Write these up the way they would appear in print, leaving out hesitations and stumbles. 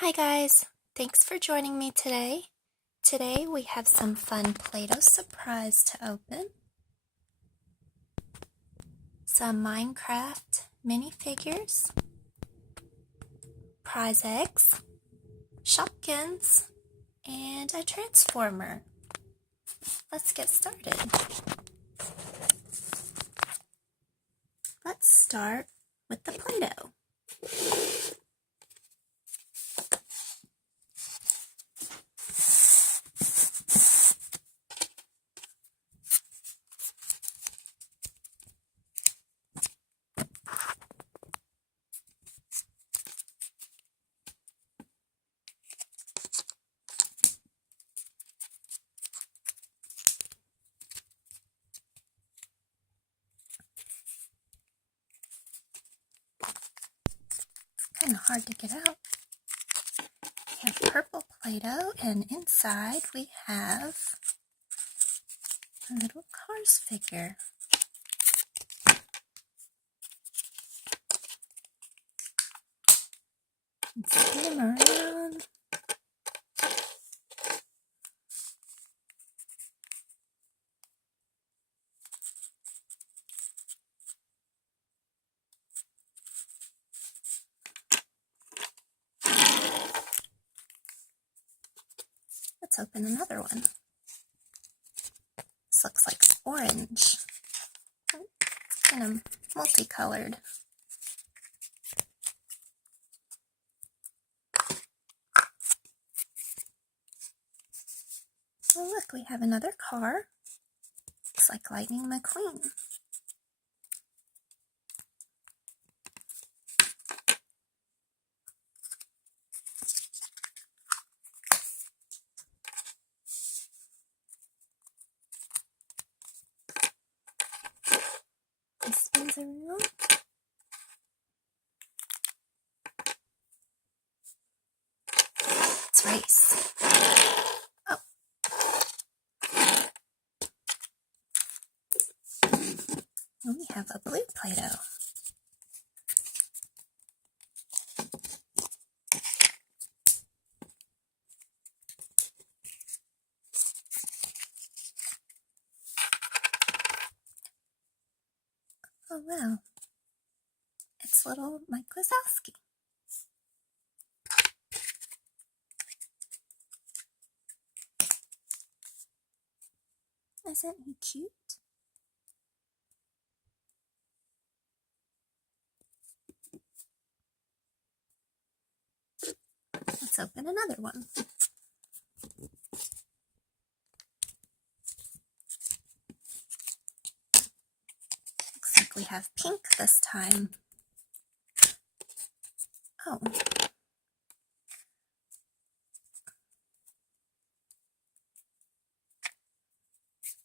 Hi guys, thanks for joining me today. Today we have some fun Play-Doh Surprise to open, some Minecraft minifigures, prize eggs, Shopkins, and a transformer. Let's get started. Let's start with the Play-Doh. Kind of hard to get out. We have purple Play-Doh, and inside we have a little Cars figure. Spin him around. Let's open another one. This looks like orange. It's kind of multicolored. Oh look, we have another car. Looks like Lightning McQueen. He spins around. Let's race. Oh. And we have a blue Play-Doh. Oh wow. It's little Mike Wazowski. Isn't he cute? Let's open another one. Looks like we have pink this time. Oh.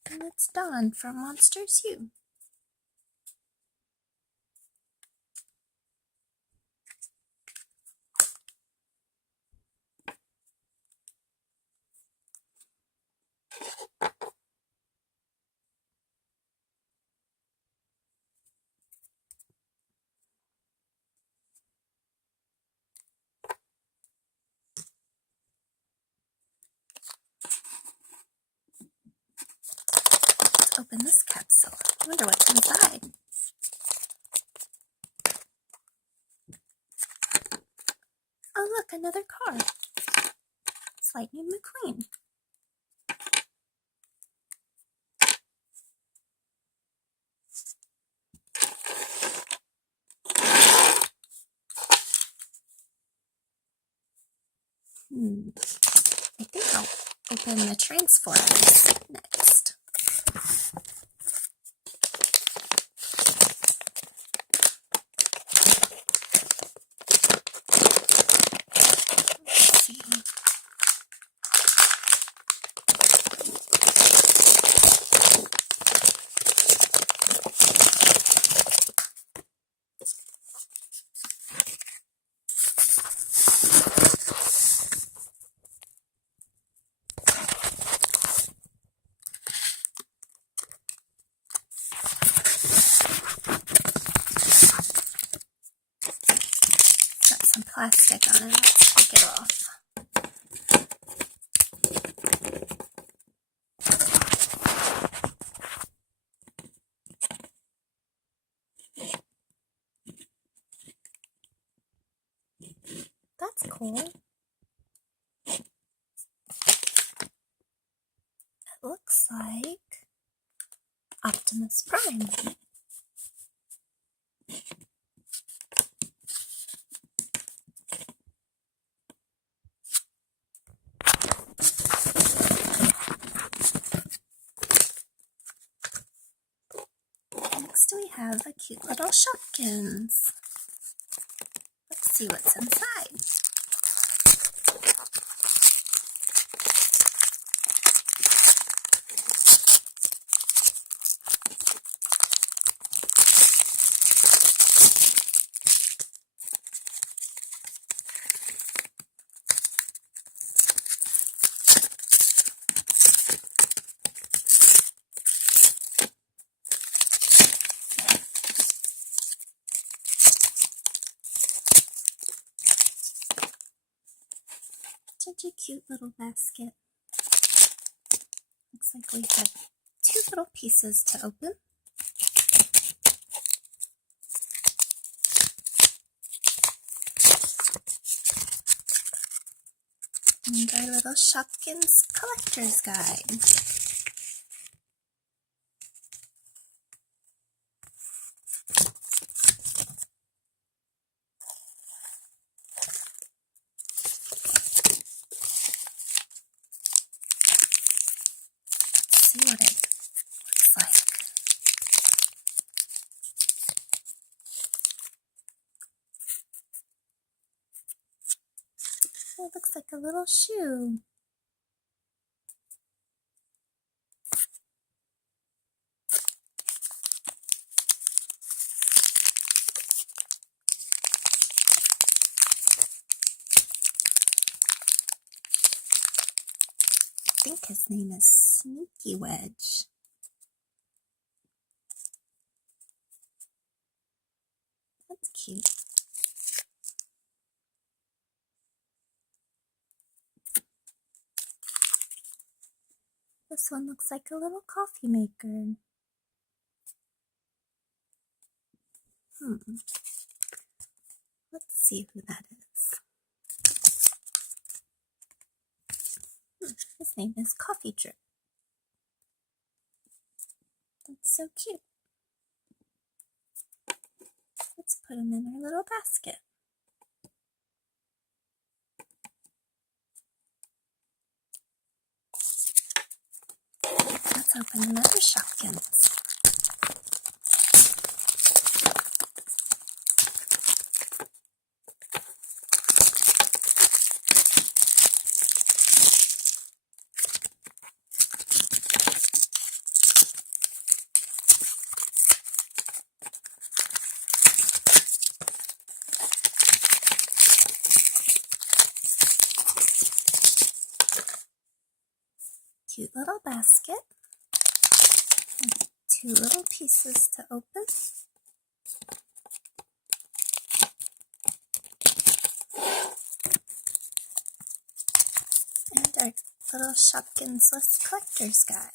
And it's Dawn from Monsters U. Let's open this capsule. I wonder what's inside. Oh look, another car. It's Lightning McQueen. I think I'll open the Transformers next. Let's see. on and let's take it off. That's cool. It looks like Optimus Prime. Next we have a cute little Shopkins. Let's see what's inside. Such a cute little basket. Looks like we have 2 little pieces to open. And our little Shopkins collector's guide. Let's see what it looks like. It looks like a little shoe. I think his name is Sneaky Wedge. That's cute. This one looks like a little coffee maker. Let's see who that is. His name is Coffee Drip. That's so cute. Let's put him in our little basket. Let's open another Shopkins. Cute little basket. 2 little pieces to open. And our little Shopkins List Collector's Guide.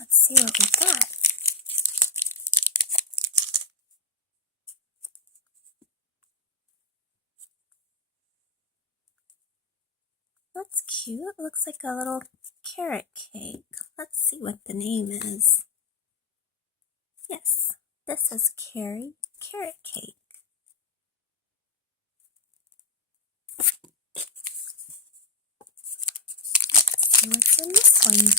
Let's see what we got. That's cute. It looks like a little carrot cake. Let's see what the name is. Yes, this is Carrie Carrot Cake. Let's see what's in this one.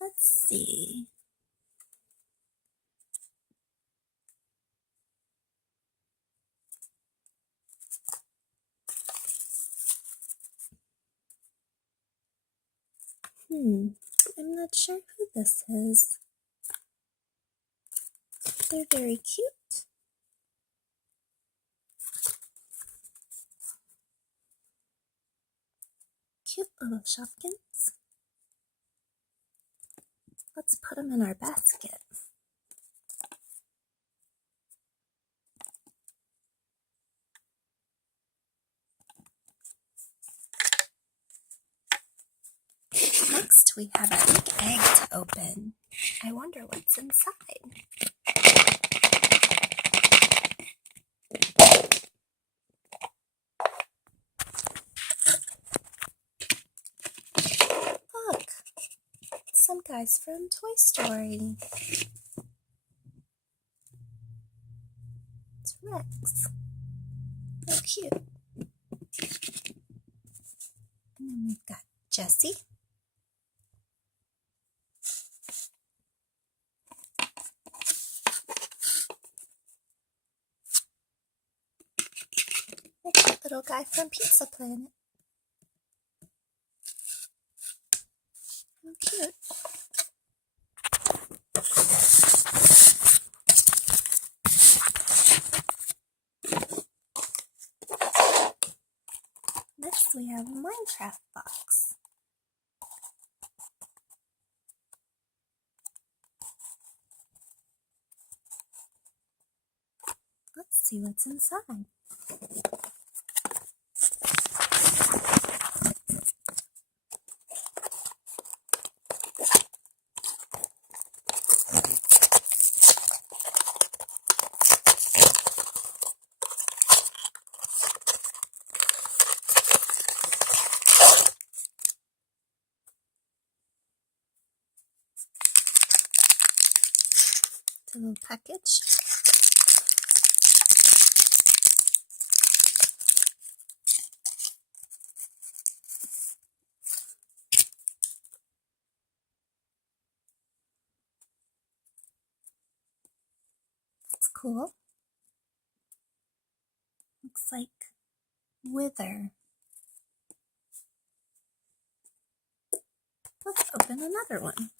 Let's see. I'm not sure who this is. They're very cute. Cute little Shopkins. Let's put them in our basket. Next, we have a big egg to open. I wonder what's inside. Look, it's some guys from Toy Story. It's Rex. So cute. And then we've got Jessie. That little guy from Pizza Planet. How cute. Next, we have a Minecraft box. Let's see what's inside. It's a little package. It's cool. Looks like Wither. Let's open another one.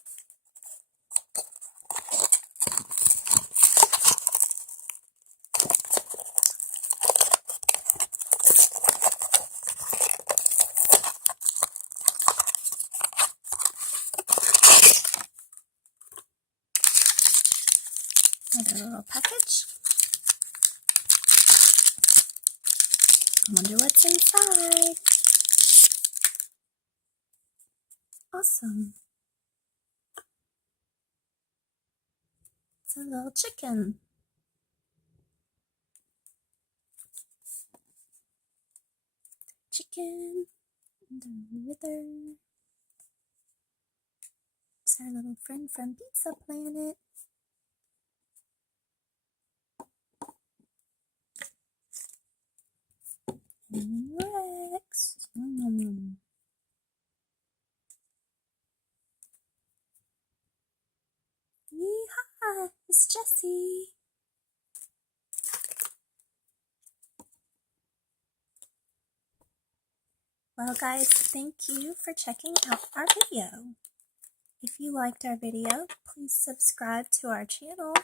Another little package. I wonder what's inside. Awesome. It's a little chicken. Chicken and a Wither. It's our little friend from Pizza Planet. And Rex. Yeehaw! It's Jessie. Well guys, thank you for checking out our video. If you liked our video, please subscribe to our channel.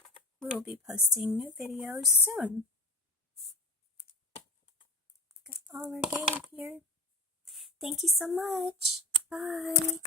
We will be posting new videos soon. Got all our game here. Thank you so much. Bye.